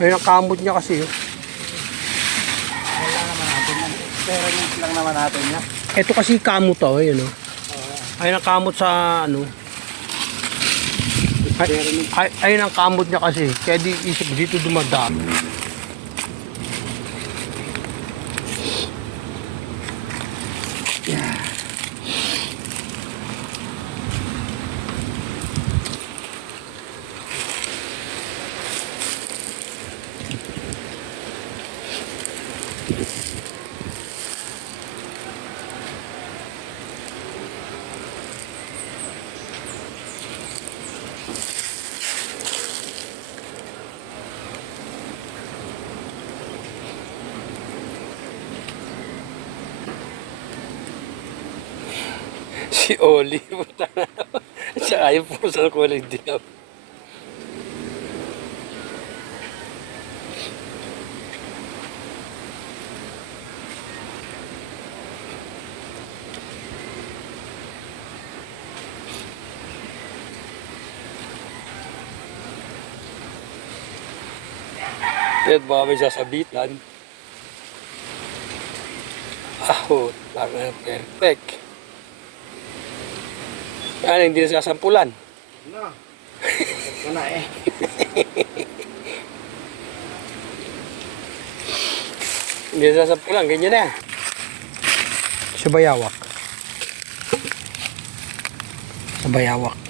Ayun ang kamot niya kasi. Oh. Wala naman natin yan. Pero lang naman natin yan. Ito kasi kamot to. Ayun oh. Ayun ang kamot sa ano. Ayun ang kamot niya kasi. Kaya dito dumadaan. Yeah. Si Oli, puta na. Siya ayaw po sa kulay dilaw. Yan, baka may sasabitan. Oh, perfect. Ano, hindi na sasampulan. No. Wala eh. Hindi na sasampulan, ganyan na. Sa bayawak. Sa bayawak.